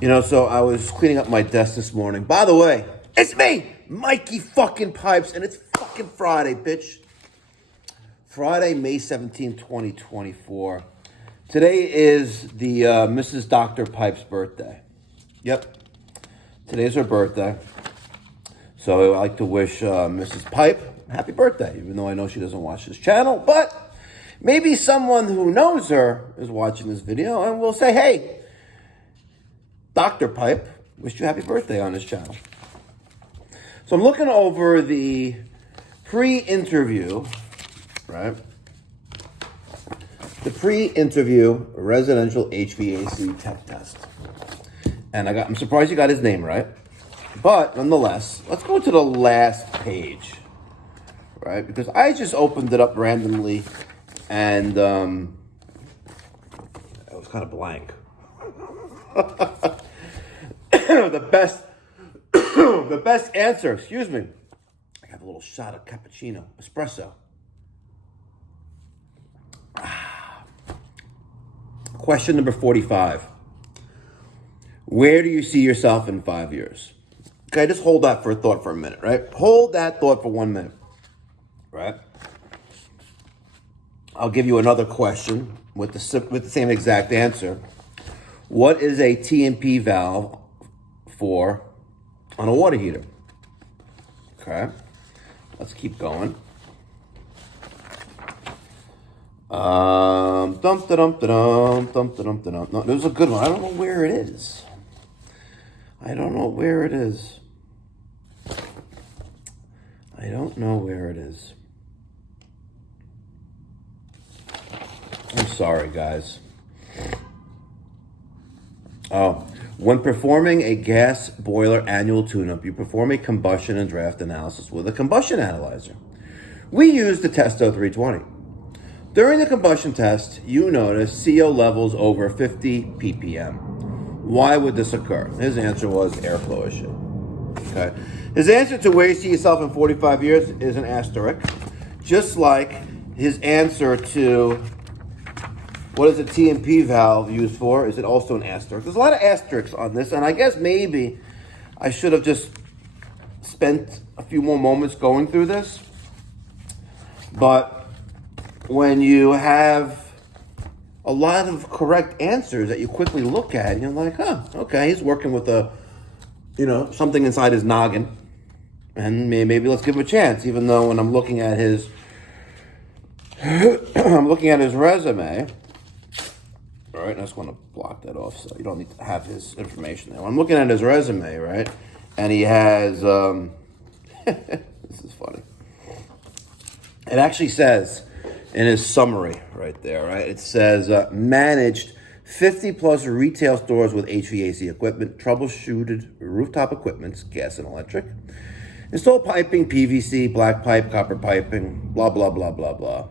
So I was cleaning up my desk this morning. By the way, it's me, Mikey fucking Pipes, and it's fucking Friday, bitch. Friday, May 17th, 2024. Today is the Mrs. Dr. Pipes' birthday. Yep, today's her birthday. So I'd like to wish Mrs. Pipe happy birthday, even though I know she doesn't watch this channel. But maybe someone who knows her is watching this video and will say, hey, Dr. Pipe, wish you happy birthday on this channel. So I'm looking over the pre-interview, right? The pre-interview residential HVAC tech test. And I'm surprised you got his name right. But nonetheless, let's go to the last page, right? Because I just opened it up randomly and it was kind of blank. The best answer, excuse me. I have a little shot of cappuccino, espresso. Question number 45. Where do you see yourself in 5 years? Okay, just hold that for a thought for a minute, right? Hold that thought for 1 minute, right? I'll give you another question with the same exact answer. What is a T&P valve for on a water heater? Okay, let's keep going. No, there's a good one. I don't know where it is. I don't know where it is. I'm sorry, guys. Oh, when performing a gas boiler annual tune-up, you perform a combustion and draft analysis with a combustion analyzer. We use the Testo 320. During the combustion test, you notice CO levels over 50 ppm. Why would this occur? His answer was airflow issue. Okay. His answer to where you see yourself in 45 years is an asterisk. Just like his answer to what is a T&P valve used for, is it also an asterisk? There's a lot of asterisks on this, and I guess maybe I should have just spent a few more moments going through this. But when you have a lot of correct answers that you quickly look at, you're like, okay, he's working with something inside his noggin, and maybe let's give him a chance. Even though when I'm looking at his, resume. All right, I just want to block that off so you don't need to have his information there. When I'm looking at his resume, right, and he has, this is funny. It actually says in his summary right there, right, it says managed 50 plus retail stores with HVAC equipment, troubleshooted rooftop equipment, gas and electric, installed piping, PVC, black pipe, copper piping, blah, blah, blah, blah, blah.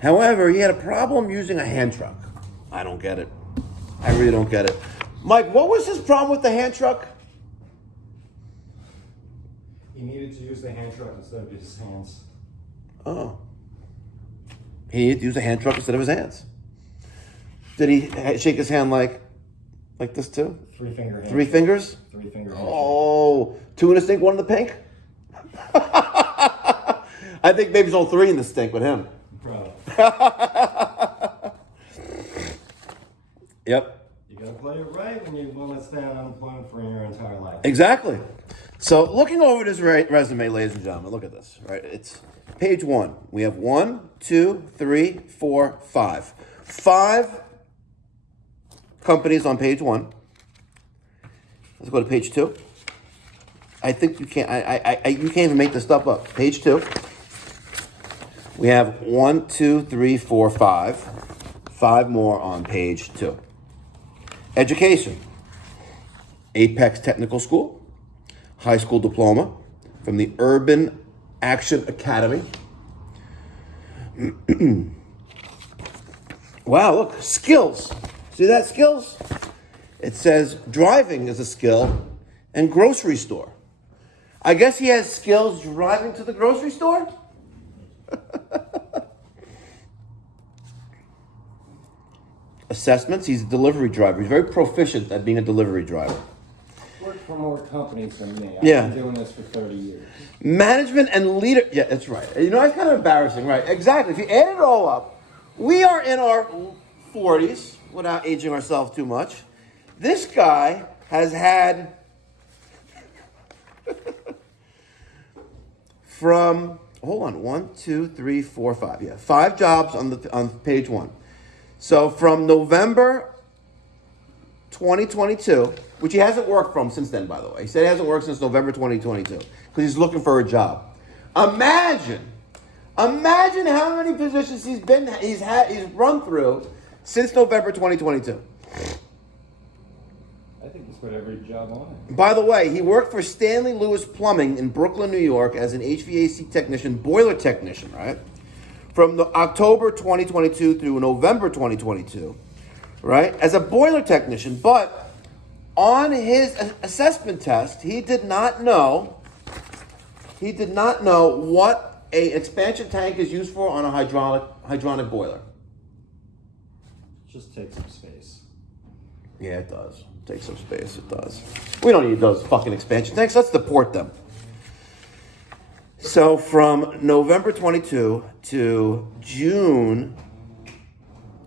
However, he had a problem using a hand truck. I don't get it. I really don't get it. Mike, what was his problem with the hand truck? He needed to use the hand truck instead of his hands. Oh. He needed to use a hand truck instead of his hands. Did he shake his hand like this too? Three finger hand. Three fingers? Three finger hand. Oh, two in the stink, one in the pink? I think maybe there's all three in the stink with him. Bro. Yep. You gotta play it right when you want to stay on unemployment for your entire life. Exactly. So looking over this resume, ladies and gentlemen, look at this, right? It's page 1. We have 1, 2, 3, 4, 5. 5 companies on page 1. Let's go to page 2. I think you can't, you can't even make this stuff up. Page 2. We have 1, 2, 3, 4, 5. 5 more on page 2. Education. Apex Technical School. High school diploma from the Urban Action Academy. Wow, look, skills. See that, skills? It says driving is a skill and grocery store. I guess he has skills driving to the grocery store? assessments. He's a delivery driver. He's very proficient at being a delivery driver. Worked for more companies than me. I've Yeah. been doing this for 30 years. Management and leader. Yeah, that's right. You know, it's kind of embarrassing, right? Exactly. If you add it all up, we are in our 40s without aging ourselves too much. This guy has had from, hold on, 1, 2, 3, 4, 5. Yeah, 5 jobs on page 1. So from November 2022, which he hasn't worked from since then, by the way. He said he hasn't worked since November 2022 because he's looking for a job. Imagine how many positions he's run through since November 2022. I think he's put every job on it. By the way, he worked for Stanley Lewis Plumbing in Brooklyn, New York as an HVAC technician, boiler technician, right? From the October 2022 through November 2022, right? As a boiler technician, but on his assessment test, he did not know what an expansion tank is used for on a hydronic boiler. Just take some space. Yeah, it does. Take some space, it does. We don't need those fucking expansion tanks. Let's deport them. So from November 22 to June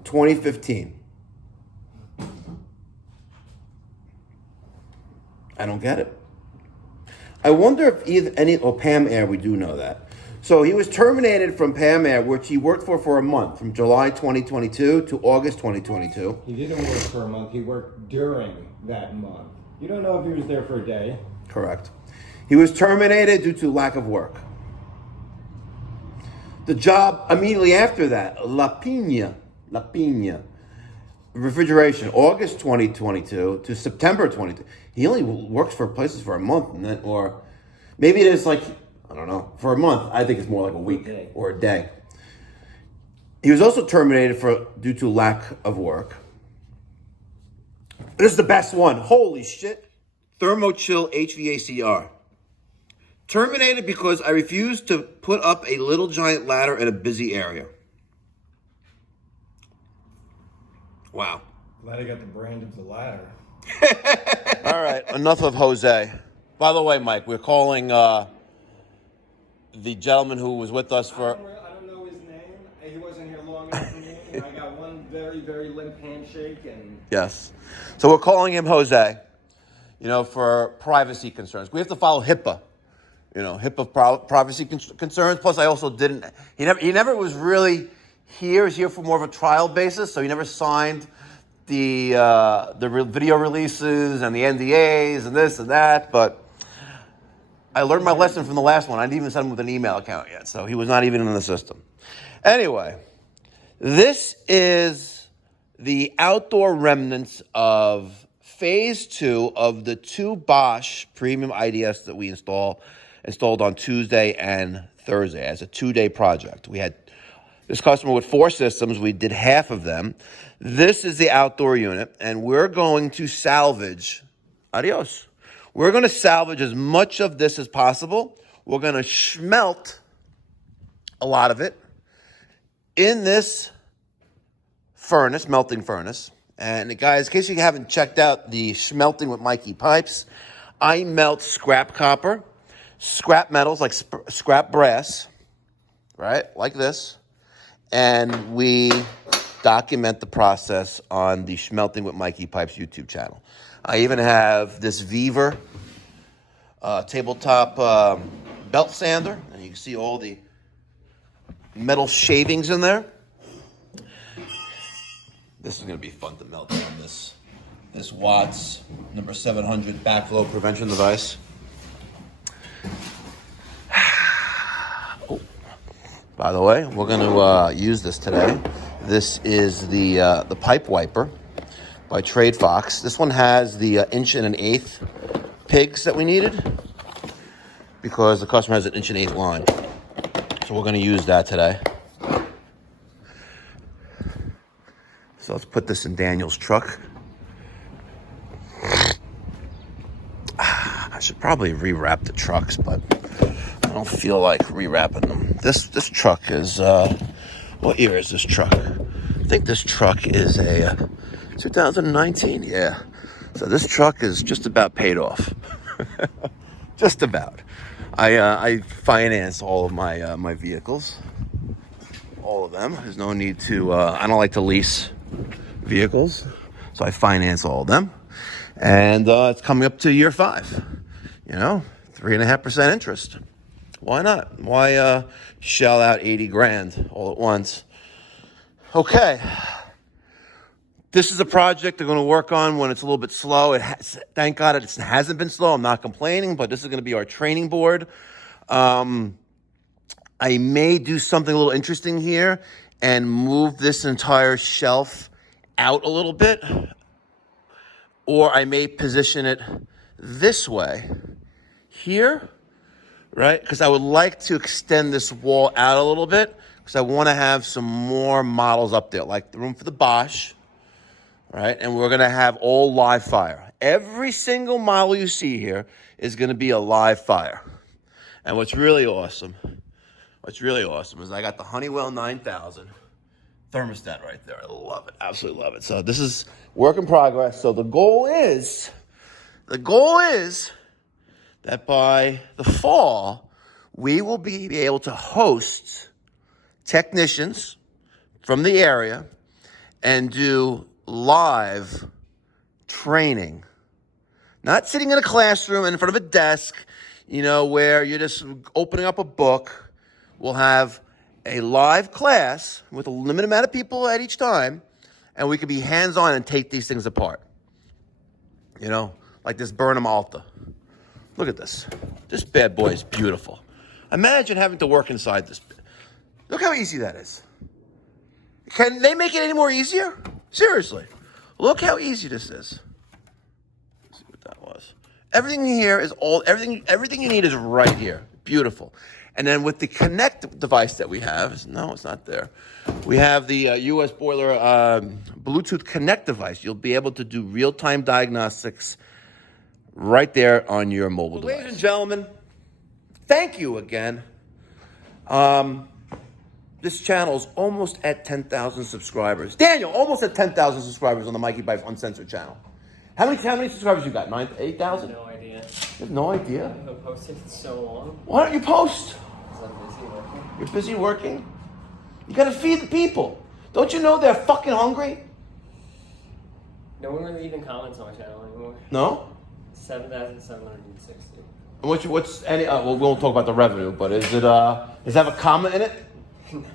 2015. I don't get it. I wonder if Pam Air, we do know that. So he was terminated from Pam Air, which he worked for a month, from July 2022 to August 2022. He didn't work for a month. He worked during that month. You don't know if he was there for a day. Correct. He was terminated due to lack of work. The job immediately after that, La Pina, refrigeration, August 2022 to September 22. He only works for places for a month, and then, or maybe it is like, I don't know, for a month. I think it's more like a week or a day. He was also terminated due to lack of work. This is the best one. Holy shit. Thermochill HVACR. Terminated because I refused to put up a little giant ladder in a busy area. Wow. Glad I got the brand of the ladder. All right, enough of Jose. By the way, Mike, we're calling the gentleman who was with us for... I don't know his name. He wasn't here long enough for me. And I got one very, very limp handshake. And Yes. So we're calling him Jose, for privacy concerns. We have to follow HIPAA. HIPAA privacy concerns. Plus, I also didn't... He never was really here. He's here for more of a trial basis, so he never signed the video releases and the NDAs and this and that, but I learned my lesson from the last one. I didn't even send him with an email account yet, so he was not even in the system. Anyway, this is the outdoor remnants of phase 2 of the 2 Bosch premium IDS that we installed on Tuesday and Thursday as a 2-day project. We had this customer with 4 systems. We did half of them. This is the outdoor unit, and we're going to salvage, adios. We're going to salvage as much of this as possible. We're going to smelt a lot of it in this furnace, melting furnace. And guys, in case you haven't checked out the Smelting with Mikey pipes, I melt scrap copper, scrap metals like scrap brass, right, like this. And we document the process on the Smelting with Mikey Pipes YouTube channel. I even have this Viver tabletop belt sander, and you can see all the metal shavings in there. This is going to be fun to melt on this Watts number 700 backflow prevention device. By the way, we're going to use this today. This is the pipe wiper by Trade Fox. This one has the 1 1/8 pigs that we needed because the customer has an 1 1/8 line. So we're going to use that today. So let's put this in Daniel's truck. I should probably rewrap the trucks, but I don't feel like rewrapping them. This truck is, what year is this truck? think this truck is a 2019. Yeah. So this truck is just about paid off. Just about. I finance all of my vehicles. All of them. There's no need to, I don't like to lease vehicles. So I finance all of them. And it's coming up to year 5. 3.5% interest. Why not? Why shell out 80 grand all at once? Okay. This is a project they're going to work on when it's a little bit slow. Thank God it hasn't been slow. I'm not complaining, but this is going to be our training board. I may do something a little interesting here and move this entire shelf out a little bit. Or I may position it this way here, right? Because I would like to extend this wall out a little bit because I want to have some more models up there, like the room for the Bosch, right? And we're going to have all live fire. Every single model you see here is going to be a live fire. And what's really awesome is I got the Honeywell 9000 thermostat right there. I love it. Absolutely love it. So this is work in progress. So the goal is that by the fall, we will be able to host technicians from the area and do live training. Not sitting in a classroom in front of a desk, where you're just opening up a book. We'll have a live class with a limited amount of people at each time, and we can be hands-on and take these things apart. Like this Burnham Alta. Look at this. This bad boy is beautiful. Imagine having to work inside this. Look how easy that is. Can they make it any more easier? Seriously. Look how easy this is. Let's see what that was. Everything here is everything you need is right here. Beautiful. And then with the Connect device that we have, no, it's not there. We have the US Boiler Bluetooth Connect device. You'll be able to do real-time diagnostics right there on your mobile device. Ladies and gentlemen, thank you again. This channel is almost at 10,000 subscribers. Daniel, almost at 10,000 subscribers on the Mikey Bife Uncensored channel. How many subscribers you got? 8,000? No idea. You have no idea? I haven't posted in so long. Why don't you post? Because I'm busy working. You're busy working? You gotta feed the people. Don't you know they're fucking hungry? No one really even comments on my channel anymore. No? 7,760. What's any? Well, we won't talk about the revenue, but does it have a comma in it? No.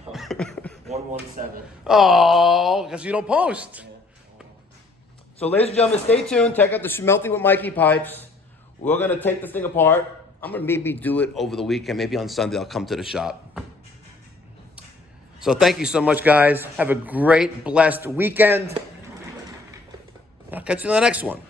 117. Oh, because you don't post. Yeah. So, ladies and gentlemen, stay tuned. Check out the Schmelting with Mikey pipes. We're gonna take this thing apart. I'm gonna maybe do it over the weekend. Maybe on Sunday I'll come to the shop. So, thank you so much, guys. Have a great, blessed weekend. I'll catch you in the next one.